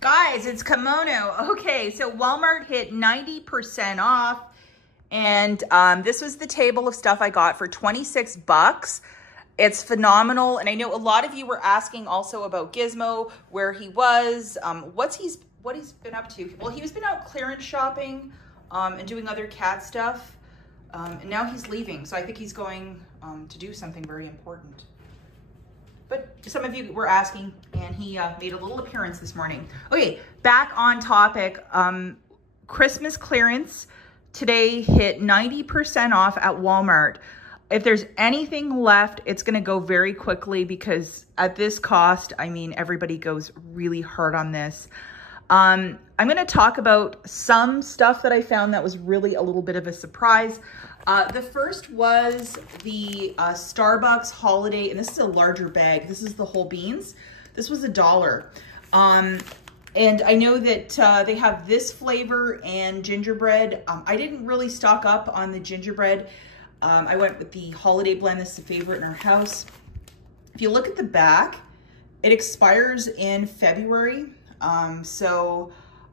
Guys, it's kimono. Okay, so Walmart hit 90% off, and this was the table of stuff I got for 26 bucks. It's phenomenal, and I know a lot of you were asking also about Gizmo, where he was, what he's been up to. Well, he's been out clearance shopping and doing other cat stuff, and now he's leaving, so I think he's going to do something very important. But some of you were asking, and he made a little appearance this morning. Okay, back on topic. Christmas clearance today hit 90% off at Walmart. If there's anything left, it's gonna go very quickly because at this cost, I mean, everybody goes really hard on this. I'm gonna talk about some stuff that I found that was really a little bit of a surprise. The first was the Starbucks holiday, and this is a larger bag. This is the whole beans. This was $1. And I know that they have this flavor and gingerbread. I didn't really stock up on the gingerbread. I went with the holiday blend. This is a favorite in our house. If you look at the back, it expires in February. So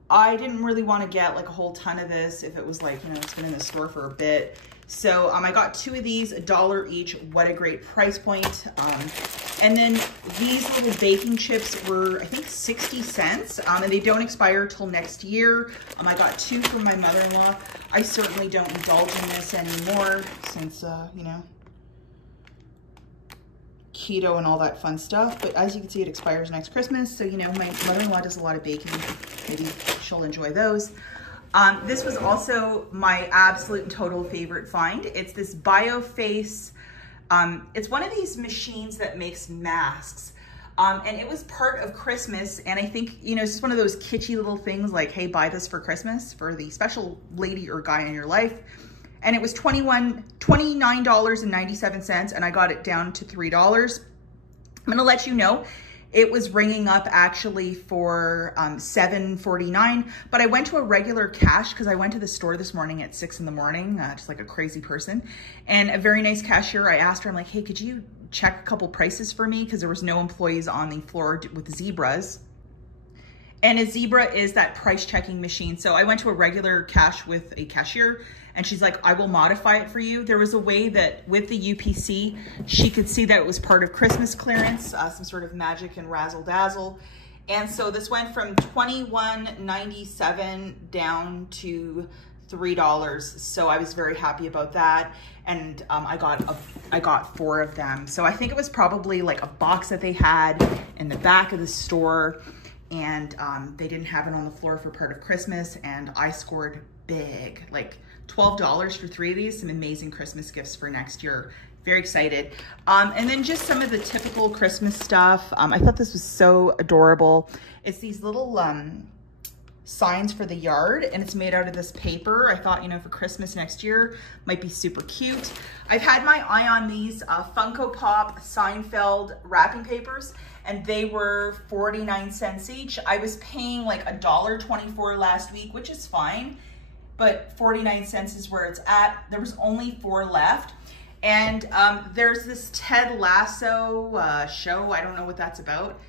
I didn't really want to get like a whole ton of this if it was like, you know, it's been in the store for a bit. So I got 2 of these, $1 each. What a great price point. And then these little baking chips were, I think, 60 cents. And they don't expire till next year. I got 2 from my mother-in-law. I certainly don't indulge in this anymore since, you know, keto and all that fun stuff. But as you can see, it expires next Christmas. So, you know, my mother-in-law does a lot of baking. Maybe she'll enjoy those. This was also my absolute and total favorite find. It's this BioFace. It's one of these machines that makes masks. And it was part of Christmas. And I think, you know, it's just one of those kitschy little things like, hey, buy this for Christmas for the special lady or guy in your life. And it was $29.97, and I got it down to $3. I'm gonna let you know, it was ringing up actually for $7.49, but I went to a regular cash because I went to the store this morning at 6 in the morning, just like a crazy person. And a very nice cashier, I asked her, I'm like, hey, could you check a couple prices for me? Because there was no employees on the floor with zebras. And a zebra is that price checking machine. So I went to a regular cash with a cashier, and she's like, I will modify it for you. There was a way that with the UPC, she could see that it was part of Christmas clearance, some sort of magic and razzle dazzle. And so this went from $21.97 down to $3. So I was very happy about that. And I got 4 of them. So I think it was probably like a box that they had in the back of the store, and they didn't have it on the floor for part of Christmas, and I scored big, like $12 for 3 of these. Some amazing Christmas gifts for next year. Very excited. And then just some of the typical Christmas stuff. I thought this was so adorable. It's these little signs for the yard, and it's made out of this paper. I thought, you know, for Christmas next year might be super cute. I've had my eye on these Funko Pop Seinfeld wrapping papers, and they were 49 cents each. I was paying like $1.24 last week, which is fine, but 49 cents is where it's at. There was only 4 left. And there's this Ted Lasso show. I don't know what that's about.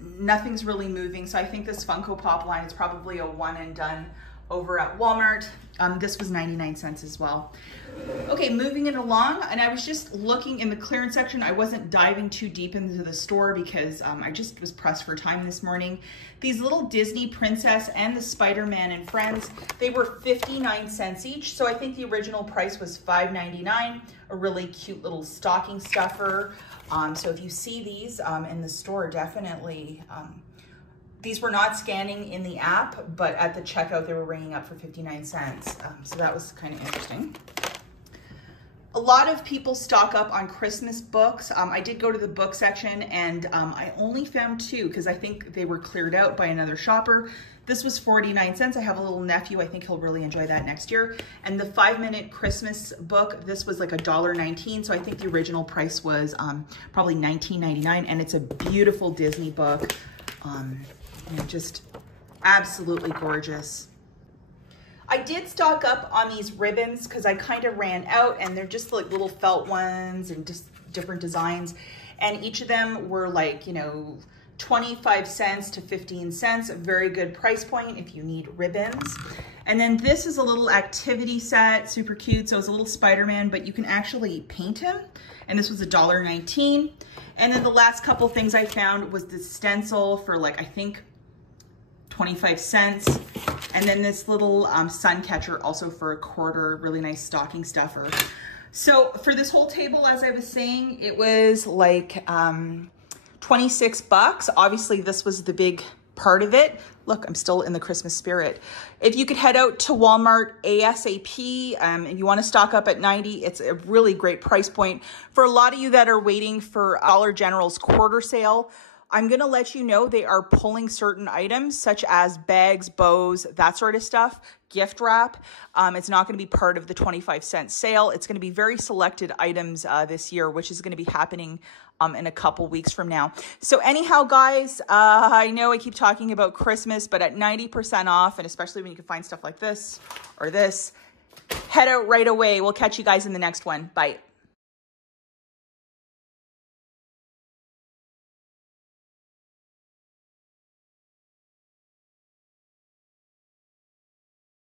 Nothing's really moving. So I think this Funko Pop line is probably a one and done over at Walmart. This was 99 cents as well. Okay, moving it along, and I was just looking in the clearance section. I wasn't diving too deep into the store because I just was pressed for time this morning. These little Disney Princess and the Spider-Man and Friends, they were 59 cents each. So I think the original price was $5.99, a really cute little stocking stuffer. So if you see these in the store, definitely, these were not scanning in the app, but at the checkout, they were ringing up for 59 cents. So that was kind of interesting. A lot of people stock up on Christmas books. I did go to the book section, and I only found 2 because I think they were cleared out by another shopper. This was 49 cents. I have a little nephew. I think he'll really enjoy that next year. And the 5-minute Christmas book, this was like $1.19. So I think the original price was probably $19.99. And it's a beautiful Disney book. Just absolutely gorgeous. I did stock up on these ribbons because I kind of ran out, and they're just like little felt ones and just different designs. And each of them were like, you know, 25 cents to 15 cents, a very good price point if you need ribbons. And then this is a little activity set, super cute. So it's a little Spider-Man, but you can actually paint him. And this was $1.19. And then the last couple things I found was the stencil for like, I think 25 cents. And then this little sun catcher also for $1, really nice stocking stuffer. So for this whole table, as I was saying, it was like 26 bucks. Obviously this was the big part of it. Look, I'm still in the Christmas spirit. If you could head out to Walmart ASAP and you want to stock up at 90, it's a really great price point. For a lot of you that are waiting for Dollar General's quarter sale, I'm going to let you know they are pulling certain items such as bags, bows, that sort of stuff, gift wrap. It's not going to be part of the 25-cent sale. It's going to be very selected items this year, which is going to be happening in a couple weeks from now. So anyhow, guys, I know I keep talking about Christmas, but at 90% off, and especially when you can find stuff like this or this, head out right away. We'll catch you guys in the next one. Bye.